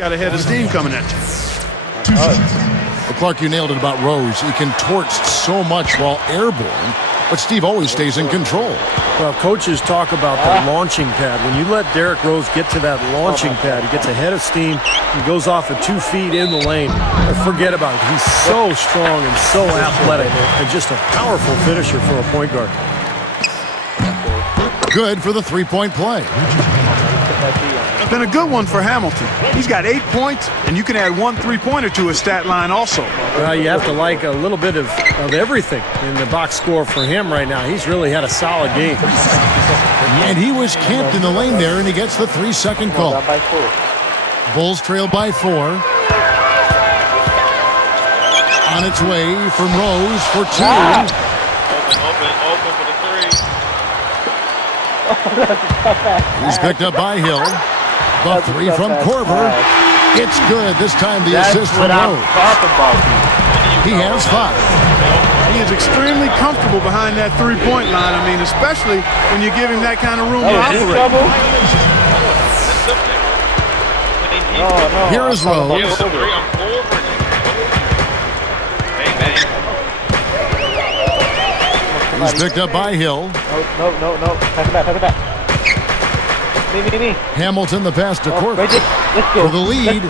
Got a head of steam coming at you. Well, Clark, you nailed it about Rose. He contorts so much while airborne, but Steve always stays in control. Well, coaches talk about the launching pad. When you let Derrick Rose get to that launching pad, he gets a head of steam, he goes off at 2 feet in the lane. Forget about it. He's so strong and so athletic and just a powerful finisher for a point guard. Good for the three-point play. It's been a good one for Hamilton. He's got 8 points, and you can add 1 3-pointer to his stat line also. Well, you have to like a little bit of everything in the box score for him right now. He's really had a solid game. And he was camped in the lane there, and he gets the 3-second call. Bulls trail by 4. On its way from Rose for 2. Open for the 3. He's picked up by Hill. The 3 from Korver. It's good. This time the assist from Rose. He has 5. He is extremely comfortable behind that three-point line. I mean, especially when you give him that kind of room to operate. Here is Rose. He's picked up by Hill. No. Pass it back. Me. Hamilton the pass to Korver for the lead.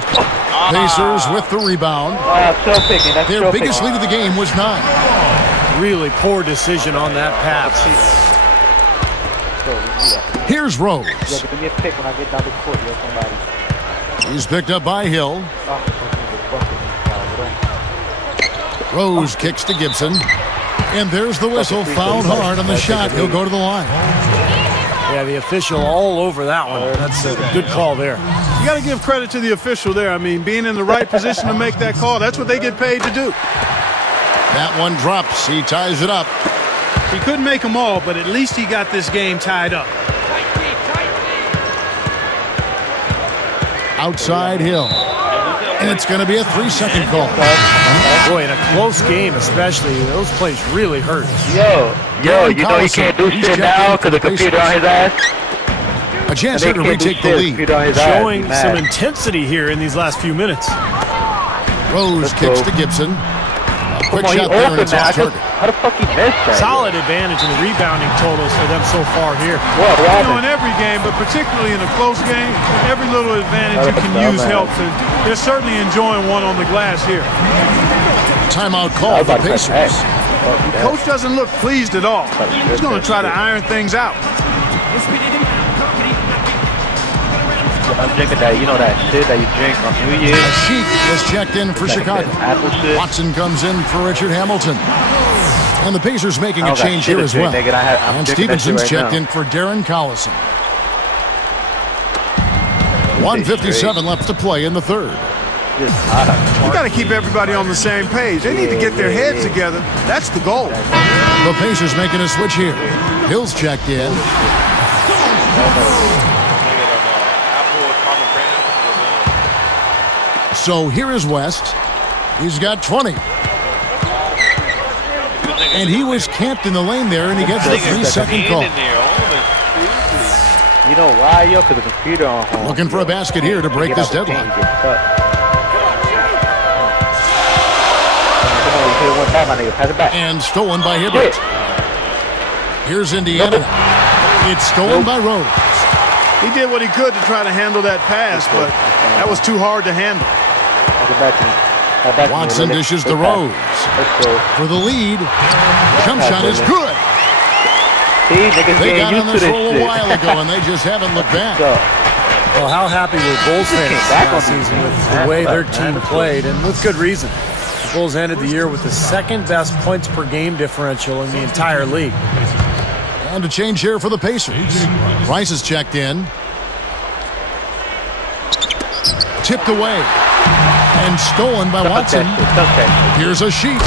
Pacers with the rebound. Their biggest lead of the game was 9. Really poor decision on that pass. Here's Rose. Give me a pick when I get down the court. Somebody. He's picked up by Hill. Rose kicks to Gibson. And there's the whistle. Fouled hard on the shot. He'll go to the line. Yeah, the official all over that one. That's a good call there. You got to give credit to the official there. I mean, being in the right position to make that call, that's what they get paid to do. That one drops. He ties it up. He couldn't make them all, but at least he got this game tied up. Outside Hill. And it's going to be a 3-second call. Boy, in a close game especially, those plays really hurt. Yo, you know he can't do shit now because the computer on his ass? A chance here to retake the lead. Showing some intensity here in these last few minutes. Rose kicks to Gibson. A quick shot there and it's off target. How the fuck he missed that? Solid advantage in the rebounding totals for them so far here. You know, in every game, but particularly in a close game, every little advantage you can use helps. And they're certainly enjoying one on the glass here. Timeout call for the Pacers. The coach doesn't look pleased at all. He's going to try to iron things out. I'm drinking that, you know, that shit that you drink on New Year's. Sheik is checked in for Chicago. Watson comes in for Richard Hamilton. And the Pacers making a change here as well. And Stevenson's checked in for Darren Collison. 1:57 left to play in the third. You got to keep everybody on the same page. They need to get their heads together. That's the goal. The Pacers making a switch here. Hill's checked in. So here is West. He's got 20. And he was camped in the lane there, and he gets a 3-second call. You know why, yo? Because the computer on home. Looking for a basket here to break this deadline. And stolen by Hibbert. Here's Indiana. It's stolen by Rose. He did what he could to try to handle that pass, but that was too hard to handle. Watson dishes to Rose. For the lead. Jump shot is good. They got on this roll a while ago, and they just haven't looked back. Well, how happy were Bulls fans last season with the way their team played, and with good reason. The Bulls ended the year with the second best points per game differential in the entire league. And a change here for the Pacers. Rice is checked in. Tipped away. And stolen by Watson. Here's a Sheik.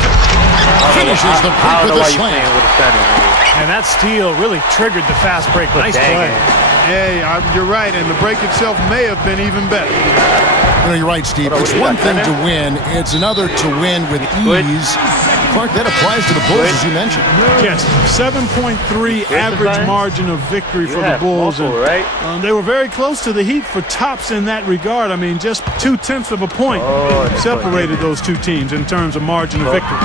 Finishes the break with a slam. And that steal really triggered the fast break. Nice play. Hey, you're right, and the break itself may have been even better. You know, you're right, Steve. It's one thing to win. It's another to win with ease. Clark, that applies to the Bulls, as you mentioned. Yes, 7.3 average margin of victory for the Bulls. And they were very close to the Heat for tops in that regard. I mean, just 0.2 of a point separated those two teams in terms of margin of victory.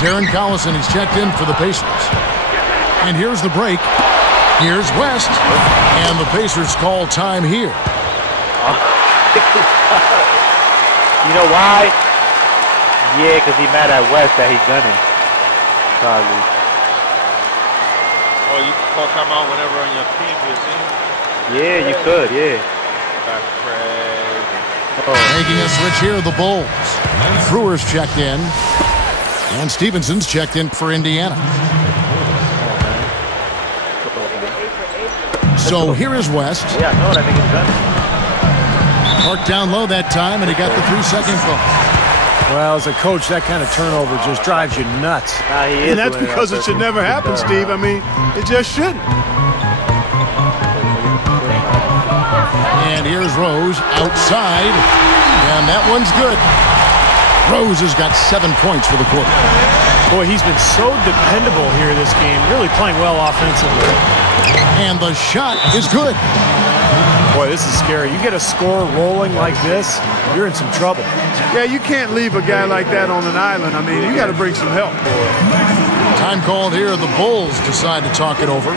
Darren Collison is checked in for the Pacers. And here's the break. Here's West. And the Pacers call time here. You know why? Yeah, because he's mad at West that he's done it. Probably. Oh, you can call timeout whenever on your team, Yeah, you could, yeah. That's crazy. Making a switch here, the Bulls. Brewer's checked in. And Stevenson's checked in for Indiana. So here is West. Yeah, I know that nigga's done it. Clark down low that time, and he got the 3-second call. Well, as a coach, that kind of turnover just drives you nuts. And that's because it should never happen, Steve. I mean, it just shouldn't. And here's Rose outside, and that one's good. Rose has got 7 points for the quarter. Boy, he's been so dependable here this game, really playing well offensively. And the shot is good. Boy, this is scary. You get a score rolling like this, you're in some trouble. Yeah, you can't leave a guy like that on an island. I mean, you got to bring some help. Time called here. The Bulls decide to talk it over.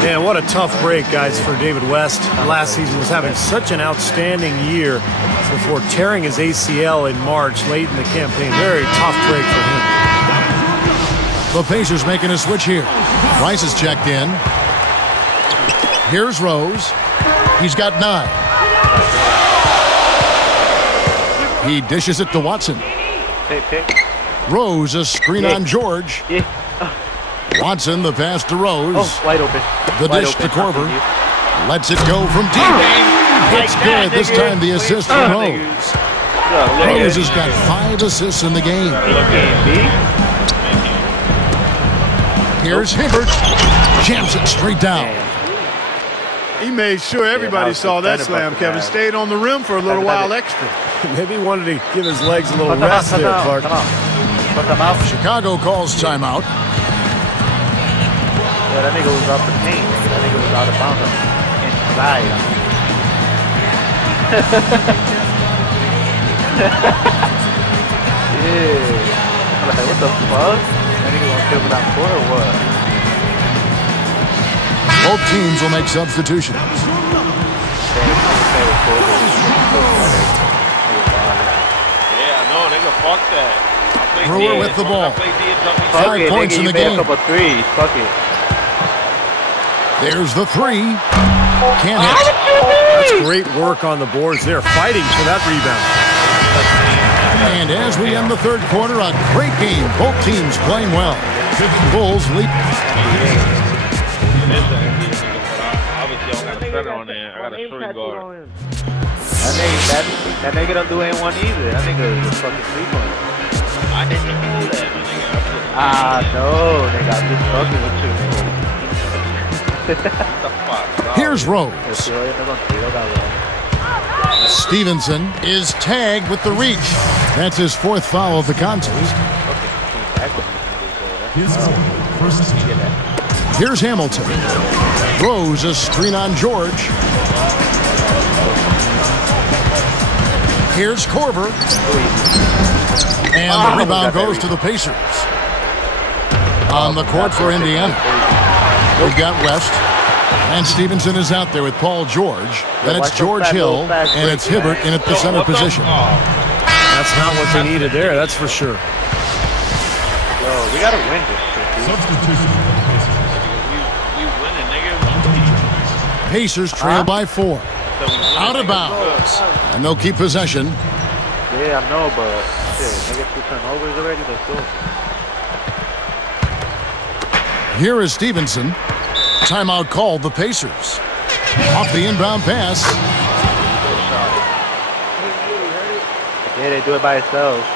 Man, what a tough break, guys, for David West. Last season was having such an outstanding year before tearing his ACL in March late in the campaign. Very tough break for him. The Pacers making a switch here. Rice is checked in. Here's Rose. He's got 9. He dishes it to Watson. Rose, a screen on George. Watson, the pass to Rose. Wide open. The dish to Korver. Lets it go from deep. It's good. This time the assist from Rose. Rose has got 5 assists in the game. Here's Hibbert. Jams it straight down. He made sure everybody saw that slam, Kevin. Stayed on the rim for a little while extra. Maybe he wanted to give his legs a little rest there, Clark. Chicago calls timeout. Yeah, that nigga was off the paint. That nigga was out of bounds. Inside. Yeah. I'm like, what the fuck? That nigga gonna kill me that court or what? Both teams will make substitutions. Yeah, I know, nigga, fuck that. Brewer with the ball. 5 points in the game. Fuck it. There's the 3. Can't hit. That's great work on the boards there, fighting for that rebound. And as we end the third quarter, a great game. Both teams playing well. Bulls lead. That nigga don't do A1 either. That nigga is a fucking 3-point. I didn't know that, my nigga. No, nigga. I'm just fucking with you. What the fuck? Here's Rose. Stevenson is tagged with the reach. That's his 4th foul of the contest. Here's Hamilton. Rose, a screen on George. Here's Korver. And the rebound goes to the Pacers. On the court for Indiana. We've got West. And Stevenson is out there with Paul George. Then it's George Hill, and it's Hibbert in at the center position. That's not what they needed there, that's for sure. Yo, we gotta win this shit, dude. We winning, nigga. Pacers trail by 4. Out of bounds. And they'll keep possession. Yeah, I know, but shit, nigga, 2 turnovers already. Let's go. Here is Stevenson. Timeout called, the Pacers. Off the inbound pass. Yeah, they do it by themselves.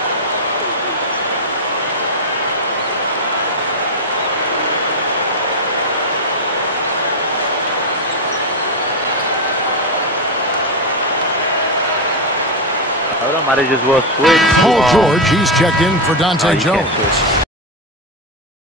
I might have just well switched. Paul George, he's checked in for Dante You can't Jones. switch.